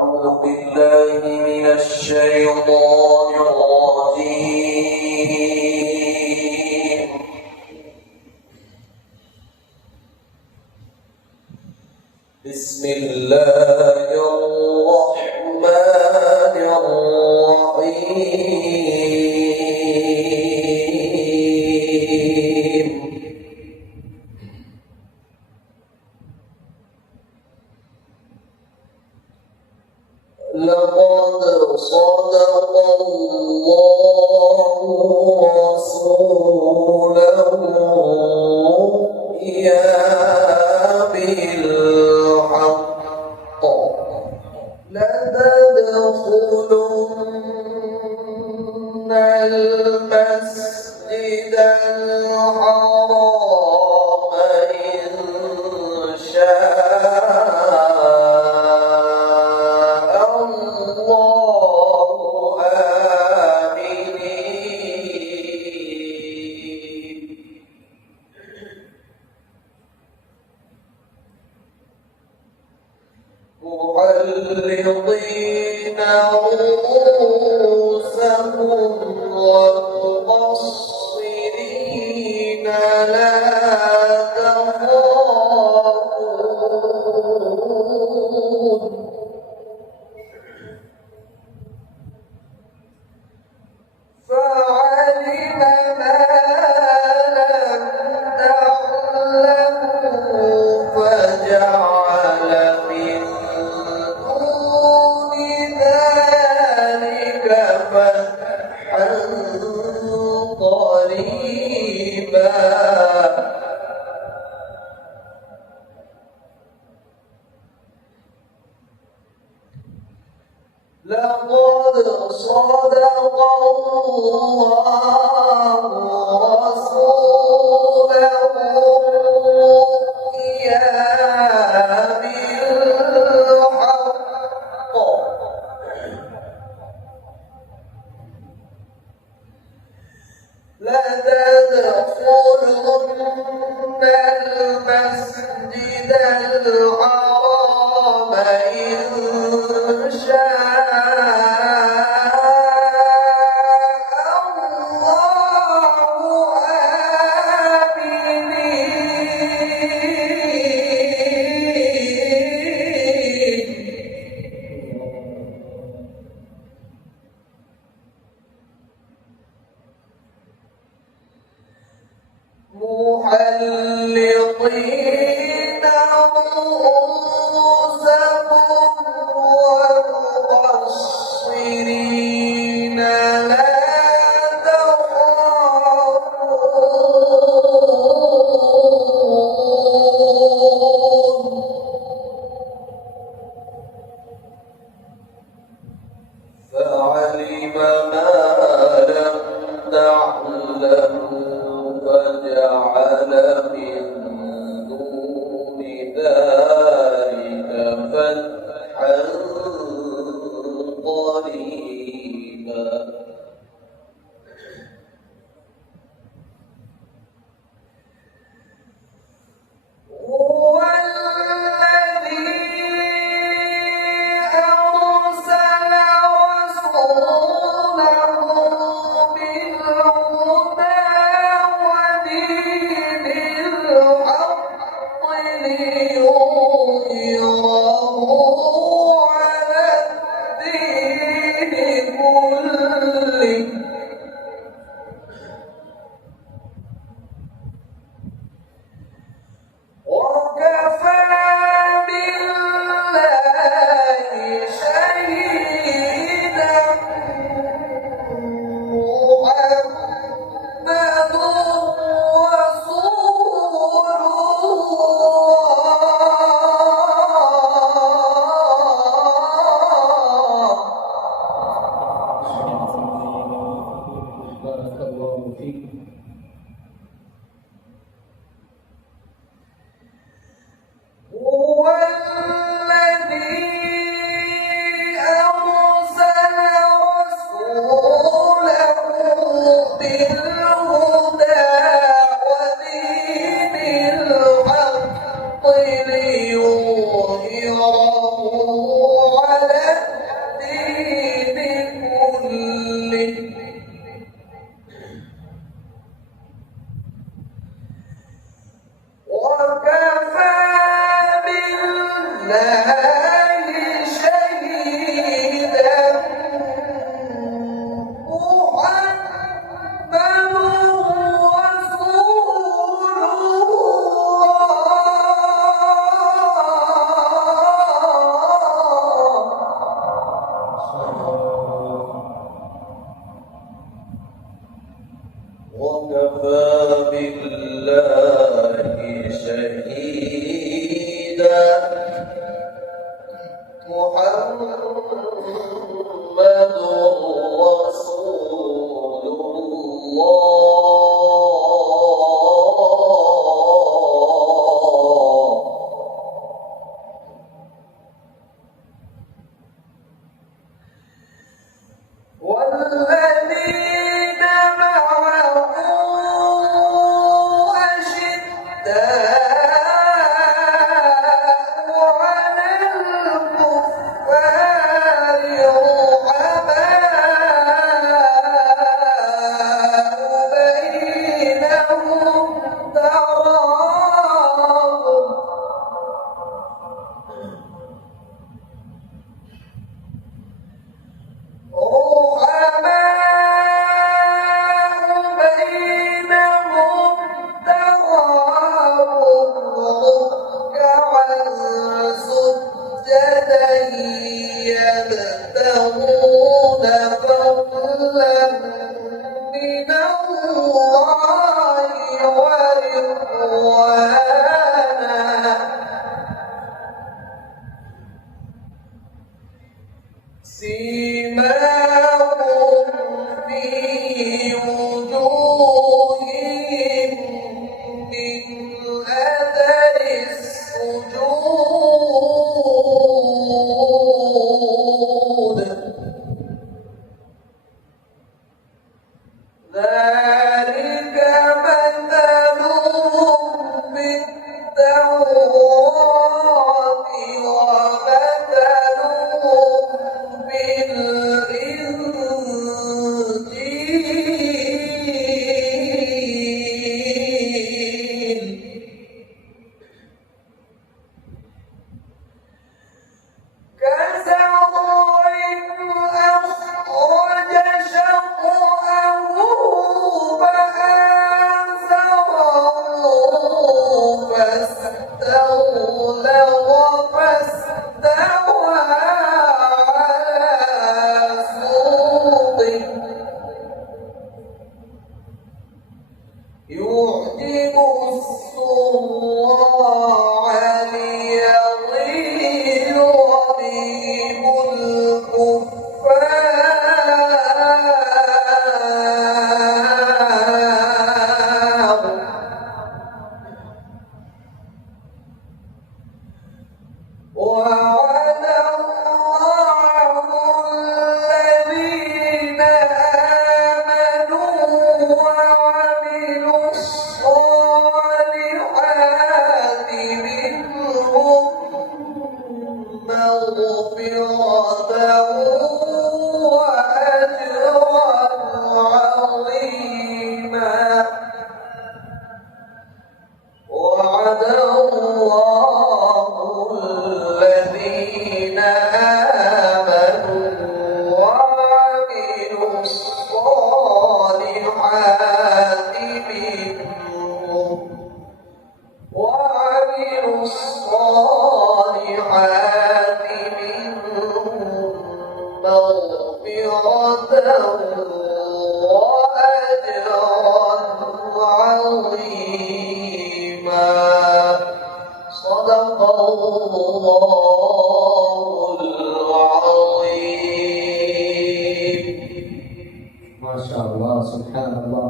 أعوذ بالله من الشيطان الرجيم. بسم الله الرحمن الرحيم. لقد صدق الله رسوله الرؤيا بالحق لتدخلن المسجد الحرام إن شاء الله آمنين محلقين رؤوسكم ومقصرين لا تخافون فعلم ما لم تعلموا فجعل من دون ذلك فتحا قريبا. لقد صدق الله رسوله الرؤيا بالحق لتدخلن المسجد الحرام إن محلقين رؤوسكم ومقصرين لا تخافون فعلم ما لم تعلموا فجعل من دون ذلك فتحا قريبا. هو الذي أرسل رسوله بالهدى ودين الحق ليظهره محمد رسول الله والذين معه أشداء على الكفار رحماء بينهم تراهم يبتغون فضلا من الله ورضوانا سيماهم في وجوههم من أثر السجود ذلك مثلهم بالتوراة ومثلهم بالإنجيل كزرع أخرج شطأه فآزره فاستغلظ فاستوى على سوقه يعجب الزراع ليغيظ بهم الكفار وعد الله الذين آمنوا وعملوا الصالحات منهم مغفرة وأجرا عظيما وعد الله الذين آمنوا وعملوا الصالحات منهم مغفرة وأجرا عظيما صدق الله العظيم. ما شاء الله، سبحان الله.